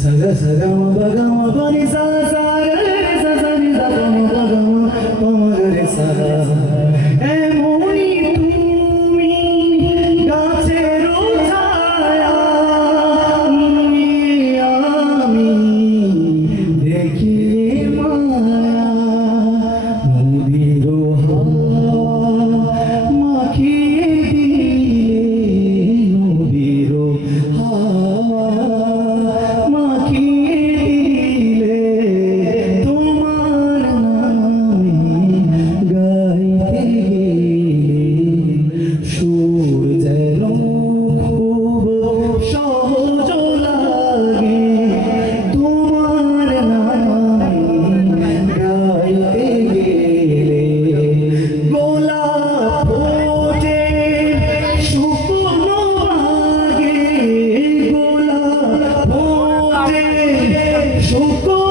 saga saga ma ba ga ma ba ni sa sa ga re sa sa ni sa pa ma ba ga ma ga re sa এমনই তুমি গাছের ছায়া আমি দেখি মায়া নদীর হাওয়া মাখিয়ে দিলে নদীর হাওয়া মাখিয়ে দিলে তোমার নামে গাইতে গেলে সুর যেন খুব সহজ লাগে তোমার নামে গাইতে গেলে গোলাপ ফোটে শুকনো বাগে গোলাপ ফোটে শুকনো